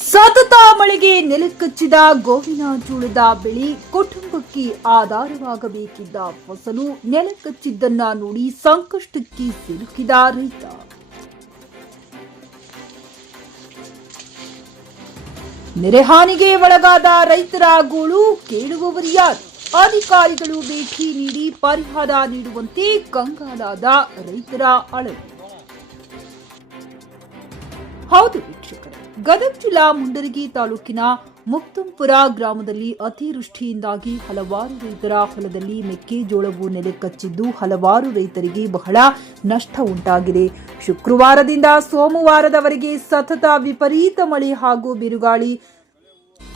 ಸತತ ಮಳೆಗೆ ನೆಲಕಚ್ಚಿದ ಗೋವಿನ ಜೋಳದ ಬೆಳೆ ಕುಟುಂಬಕ್ಕೆ ಆಧಾರವಾಗಬೇಕಿದ್ದ ಫಸಲು ನೆಲಕಚ್ಚಿದ್ದನ್ನ ನೋಡಿ ಸಂಕಷ್ಟಕ್ಕೆ ಸಿಲುಕಿದ ರೈತ. ನೆರೆಹಾನಿಗೆ ಒಳಗಾದ ರೈತರ ಗೋಳು ಕೇಳುವವರ್ಯಾರು ಅಧಿಕಾರಿಗಳು ಭೇಟಿ ನೀಡಿ ಪರಿಹಾರ ನೀಡುವಂತೆ ಕಂಗಾಲಾದ ರೈತರ ಅಳಲು. ಹೌದು ವೀಕ್ಷಕರೇ ಗದಗ ಜಿಲ್ಲಾ ಮುಂಡರಗಿ ತಾಲೂಕಿನ ಮುಕ್ತಂಪುರ ಗ್ರಾಮದಲ್ಲಿ ಅತಿವೃಷ್ಟಿಯಿಂದಾಗಿ ಹಲವಾರು ರೈತರ ಹೊಲದಲ್ಲಿ ಮೆಕ್ಕೆಜೋಳವು ನೆಲೆಕಚ್ಚಿದ್ದು ಹಲವಾರು ರೈತರಿಗೆ ಬಹಳ ನಷ್ಟ ಉಂಟಾಗಿದೆ. ಶುಕ್ರವಾರದಿಂದ ಸೋಮವಾರದವರೆಗೆ ಸತತ ವಿಪರೀತ ಮಳೆ ಹಾಗೂ ಬಿರುಗಾಳಿ,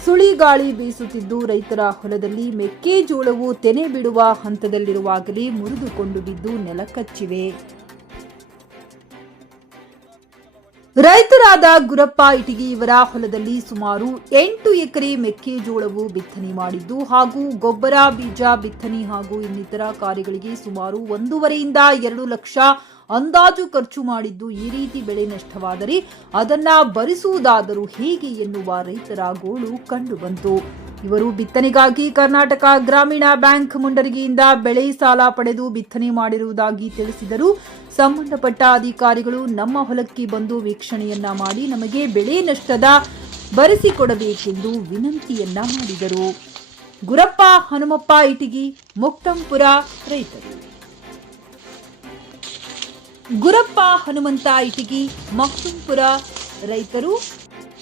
ಸುಳಿಗಾಳಿ ಬೀಸುತ್ತಿದ್ದು ರೈತರ ಹೊಲದಲ್ಲಿ ಮೆಕ್ಕೆಜೋಳವು ತೆನೆ ಬಿಡುವ ಹಂತದಲ್ಲಿರುವಾಗಲೇ ಮುರಿದುಕೊಂಡು ಬಿದ್ದು ನೆಲಕಚ್ಚಿವೆ ರೈತರಾದ ಗುರಪ್ಪ ಇಟಗಿ ಇವರ ಹೊಲದಲ್ಲಿ ಸುಮಾರು ಎಂಟು ಎಕರೆ ಮೆಕ್ಕೆಜೋಳವು ಬಿತ್ತನೆ ಮಾಡಿದ್ದು ಹಾಗೂ ಗೊಬ್ಬರ, ಬೀಜ, ಬಿತ್ತನೆ ಹಾಗೂ ಇನ್ನಿತರ ಕಾರ್ಯಗಳಿಗೆ ಸುಮಾರು ಒಂದೂವರೆಯಿಂದ ಎರಡು ಲಕ್ಷ ಅಂದಾಜು ಖರ್ಚು ಮಾಡಿದ್ದು ಈ ರೀತಿ ಬೆಳೆ ನಷ್ಟವಾದರೆ ಅದನ್ನ ಭರಿಸುವುದಾದರೂ ಹೇಗೆ ಎನ್ನುವ ರೈತರ ಗೋಳು ಕಂಡುಬಂತು ಇವರು ಬಿತ್ತನೆಗಾಗಿ ಕರ್ನಾಟಕ ಗ್ರಾಮೀಣ ಬ್ಯಾಂಕ್ ಮುಂಡರಿಗೆಯಿಂದ ಬೆಳೆ ಸಾಲ ಪಡೆದು ಬಿತ್ತನೆ ಮಾಡಿರುವುದಾಗಿ ತಿಳಿಸಿದರು. ಸಂಬಂಧಪಟ್ಟ ಅಧಿಕಾರಿಗಳು ನಮ್ಮ ಹೊಲಕ್ಕೆ ಬಂದು ವೀಕ್ಷಣೆಯನ್ನ ಮಾಡಿ ನಮಗೆ ಬೆಳೆ ನಷ್ಟದ ಭರಿಸಿಕೊಡಬೇಕೆಂದು ವಿನಂತಿಯನ್ನ ಮಾಡಿದರು. ಗುರಪ್ಪ, ಹನುಮಪ್ಪ, ಇಟಗಿ, ಮುಕ್ತಂಪುರ ರೈತರು. ಗುರಪ್ಪ, ಹನುಮಂತ, ಇಟಗಿ, ಮಕ್ತಂಪುರ ರೈತರು.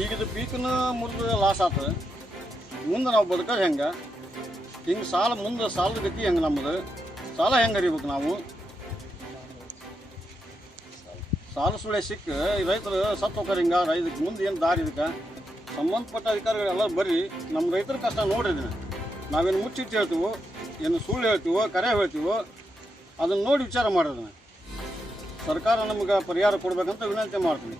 ಈಗಿದ ಪೀಕನ ಮುರಿದು ಲಾಸ್ ಆತು. ಮುಂದೆ ನಾವು ಬದುಕೋದು ಹೆಂಗೆ? ಹಿಂಗೆ ಸಾಲ ಮುಂದೆ ಸಾಲದ ಗತಿ ಹೆಂಗೆ ನಮ್ಮದು ಸಾಲ ಹೆಂಗೆ ಹರಿಬೇಕು ನಾವು? ಸಾಲ ಸುಳೆ ಸಿಕ್ಕ ರೈತರು ಸತ್ತು ಹೋಗ್ತಾರೆ ಹಿಂಗೆ ರೈತಕ್ಕೆ ಮುಂದೆ ಏನು ದಾರಿ ಇದಕ್ಕೆ? ಸಂಬಂಧಪಟ್ಟ ಅಧಿಕಾರಿಗಳೆಲ್ಲ ಬರ್ರಿ ನಮ್ಮ ರೈತರ ಕಷ್ಟ ಇದನ್ನ. ನಾವೇನು ಮುಚ್ಚಿಟ್ಟು ಹೇಳ್ತೀವೋ, ಏನು ಸುಳ್ಳು ಹೇಳ್ತೀವೋ, ಕರೆ ಹೇಳ್ತೀವೋ, ಅದನ್ನು ನೋಡಿ ವಿಚಾರ ಮಾಡೋದನ್ನ ಸರ್ಕಾರ ನಮ್ಗೆ ಪರಿಹಾರ ಕೊಡಬೇಕಂತ ವಿನಂತಿ ಮಾಡ್ತೀನಿ.